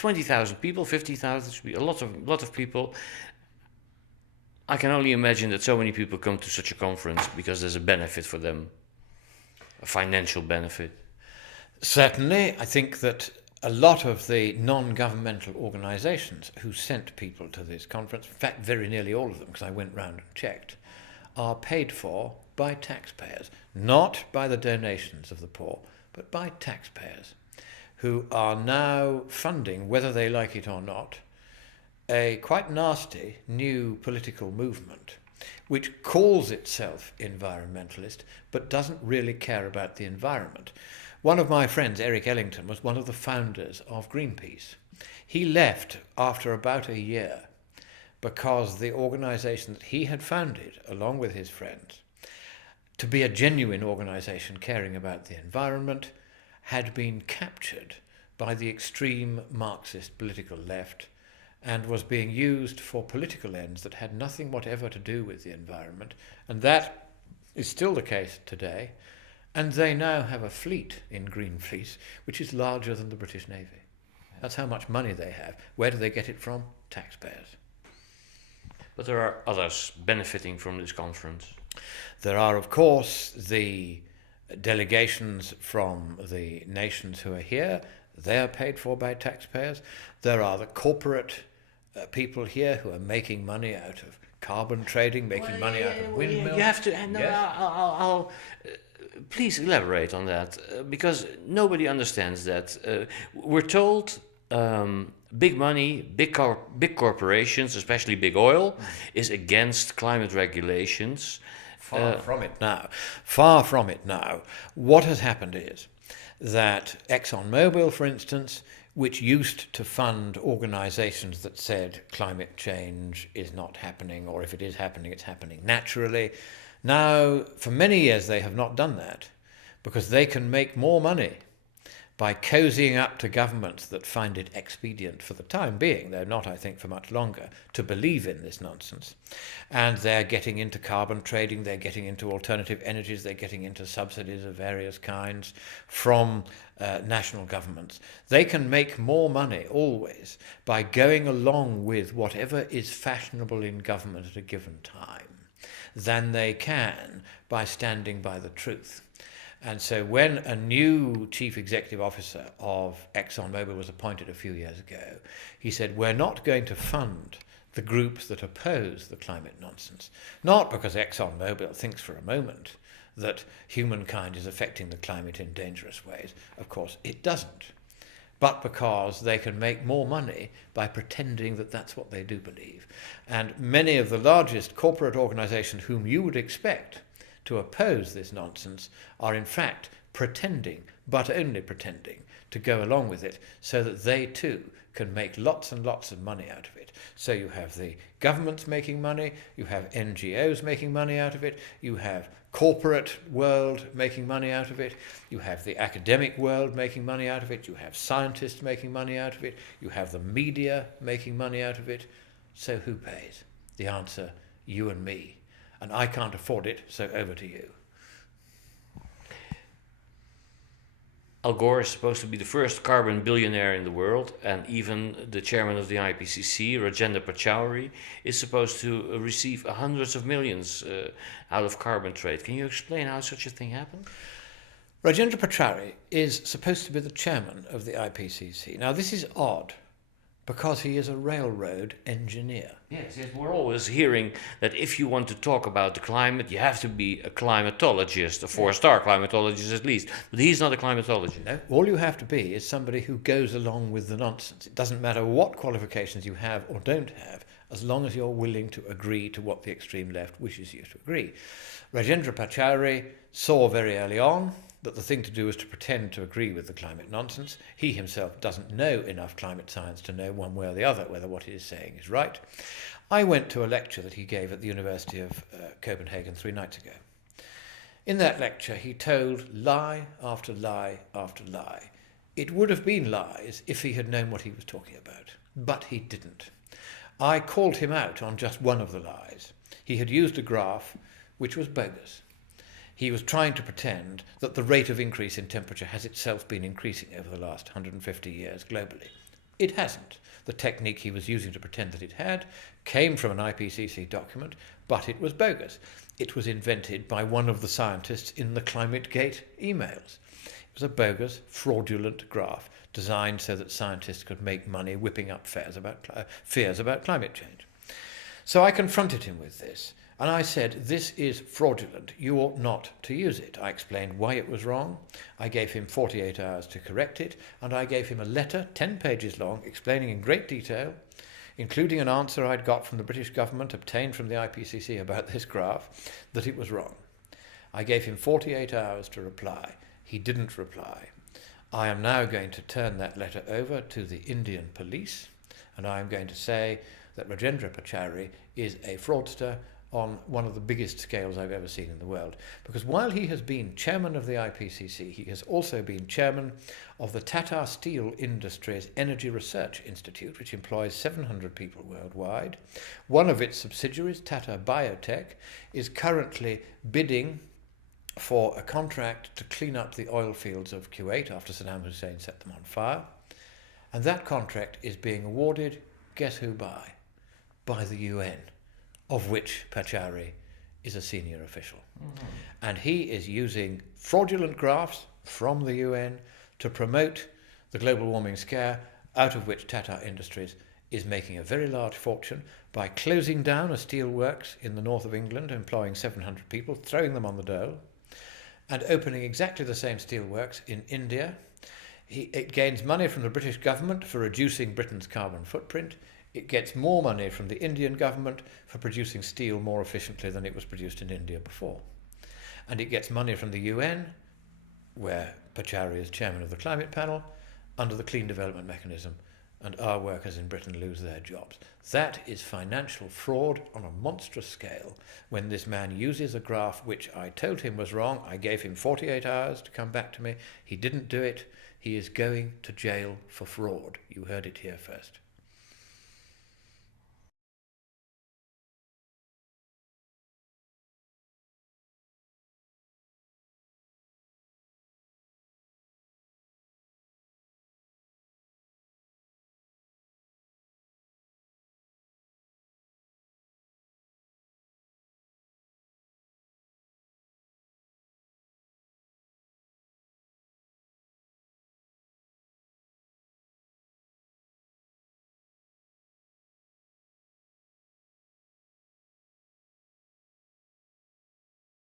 20,000 people, 50,000, should be a lot of people. I can only imagine that so many people come to such a conference because there's a benefit for them, a financial benefit. Certainly, I think that a lot of the non-governmental organisations who sent people to this conference, in fact very nearly all of them, because I went round and checked, are paid for by taxpayers, not by the donations of the poor, but by taxpayers, who are now funding, whether they like it or not, a quite nasty new political movement which calls itself environmentalist but doesn't really care about the environment. One of my friends, Eric Ellington, was one of the founders of Greenpeace. He left after about a year because the organisation that he had founded, along with his friends, to be a genuine organisation caring about the environment, had been captured by the extreme Marxist political left and was being used for political ends that had nothing whatever to do with the environment. And that is still the case today. And they now have a fleet in Greenpeace, which is larger than the British Navy. That's how much money they have. Where do they get it from? Taxpayers. But there are others benefiting from this conference. There are, of course, the delegations from the nations who are here. They are paid for by taxpayers. There are the corporate people here who are making money out of carbon trading, making money out of windmills. You have to. No, yes. I'll please elaborate on that, because nobody understands that. We're told big money, big corporations, especially big oil, is against climate regulations. Far from it now. Far from it now. What has happened is that ExxonMobil, for instance, which used to fund organisations that said climate change is not happening, or if it is happening, it's happening naturally. Now, for many years, they have not done that because they can make more money by cozying up to governments that find it expedient for the time being, though not, I think, for much longer, to believe in this nonsense. And they're getting into carbon trading, they're getting into alternative energies, they're getting into subsidies of various kinds from national governments. They can make more money, always, by going along with whatever is fashionable in government at a given time than they can by standing by the truth. And so when a new chief executive officer of ExxonMobil was appointed a few years ago, he said, we're not going to fund the groups that oppose the climate nonsense. Not because ExxonMobil thinks for a moment that humankind is affecting the climate in dangerous ways. Of course, it doesn't. But because they can make more money by pretending that that's what they do believe. And many of the largest corporate organizations whom you would expect to oppose this nonsense are in fact pretending, but only pretending, to go along with it so that they too can make lots and lots of money out of it. So you have the governments making money, you have NGOs making money out of it, you have corporate world making money out of it, you have the academic world making money out of it, you have scientists making money out of it, you have the media making money out of it. So who pays? The answer, you and me. And I can't afford it, so over to you. Al Gore is supposed to be the first carbon billionaire in the world, and even the chairman of the IPCC, Rajendra Pachauri, is supposed to receive hundreds of millions out of carbon trade. Can you explain how such a thing happened? Rajendra Pachauri is supposed to be the chairman of the IPCC. Now, this is odd, because he is a railroad engineer. Yes, we're always hearing that if you want to talk about the climate, you have to be a climatologist, a four-star climatologist at least. But he's not a climatologist. No, all you have to be is somebody who goes along with the nonsense. It doesn't matter what qualifications you have or don't have, as long as you're willing to agree to what the extreme left wishes you to agree. Rajendra Pachauri saw very early on that the thing to do is to pretend to agree with the climate nonsense. He himself doesn't know enough climate science to know one way or the other whether what he is saying is right. I went to a lecture that he gave at the University of Copenhagen 3 nights ago. In that lecture, he told lie after lie after lie. It would have been lies if he had known what he was talking about, but he didn't. I called him out on just one of the lies. He had used a graph which was bogus. He was trying to pretend that the rate of increase in temperature has itself been increasing over the last 150 years globally. It hasn't. The technique he was using to pretend that it had came from an IPCC document, but it was bogus. It was invented by one of the scientists in the ClimateGate emails. It was a bogus, fraudulent graph designed so that scientists could make money whipping up fears about climate change. So I confronted him with this, and I said, this is fraudulent. You ought not to use it. I explained why it was wrong. I gave him 48 hours to correct it, and I gave him a letter, 10 pages long, explaining in great detail, including an answer I'd got from the British government obtained from the IPCC about this graph, that it was wrong. I gave him 48 hours to reply. He didn't reply. I am now going to turn that letter over to the Indian police, and I am going to say that Rajendra Pachauri is a fraudster on one of the biggest scales I've ever seen in the world. Because while he has been chairman of the IPCC, he has also been chairman of the Tata Steel Industries Energy Research Institute, which employs 700 people worldwide. One of its subsidiaries, Tata Biotech, is currently bidding for a contract to clean up the oil fields of Kuwait after Saddam Hussein set them on fire. And that contract is being awarded, guess who by? By the UN, of which Pachauri is a senior official. Mm-hmm. And he is using fraudulent graphs from the UN to promote the global warming scare, out of which Tata Industries is making a very large fortune by closing down a steel works in the north of England, employing 700 people, throwing them on the dole, and opening exactly the same steel works in India. It gains money from the British government for reducing Britain's carbon footprint. It gets more money from the Indian government for producing steel more efficiently than it was produced in India before. And it gets money from the UN, where Pachauri is chairman of the climate panel, under the Clean Development Mechanism, and our workers in Britain lose their jobs. That is financial fraud on a monstrous scale when this man uses a graph which I told him was wrong. I gave him 48 hours to come back to me. He didn't do it. He is going to jail for fraud. You heard it here first.